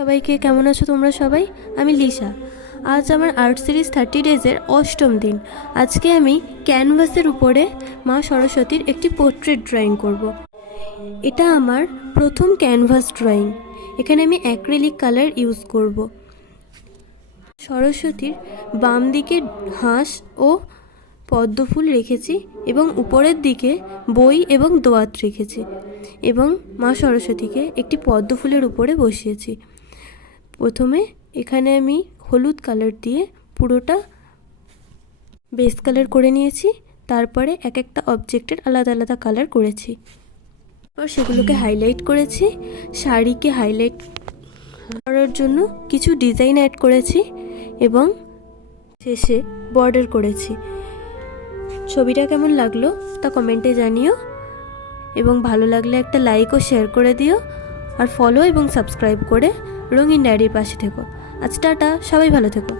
সবাইকে কেমন আছো তোমরা সবাই? আমি লিসা। আজ আমার আর্ট সিরিজ 30 ডেজের অষ্টম দিন। আজকে আমি ক্যানভাসের উপরে মা সরস্বতীর একটি পোর্ট্রেট ড্রয়িং করব। এটা আমার প্রথম ক্যানভাস ড্রয়িং। এখানে আমি অ্যাক্রিলিক কালার ইউজ করব। সরস্বতীর বাম দিকে হাঁস ও পদ্মফুল রেখেছি এবং উপরের দিকে বই এবং দোয়াত রেখেছি এবং মা সরস্বতীকে একটি পদ্মফুলের উপরে বসিয়েছি। প্রথমে এখানে আমি হলুদ কালার দিয়ে পুরোটা বেস কালার করে নিয়েছি। তারপরে এক একটা অবজেক্টের আলাদা আলাদা কালার করেছি। তারপর সেগুলোকে হাইলাইট করেছি। শাড়িকে হাইলাইট করার জন্য কিছু ডিজাইন অ্যাড করেছি এবং শেষে বর্ডার করেছি। ছবিটা কেমন লাগলো তা কমেন্টে জানিও এবং ভালো লাগলে একটা লাইক ও শেয়ার করে দিও। আর ফলো এবং সাবস্ক্রাইব করে রঙিন ডায়েরির পাশে থেকো। আজ টাটা, সবাই ভালো থেকো।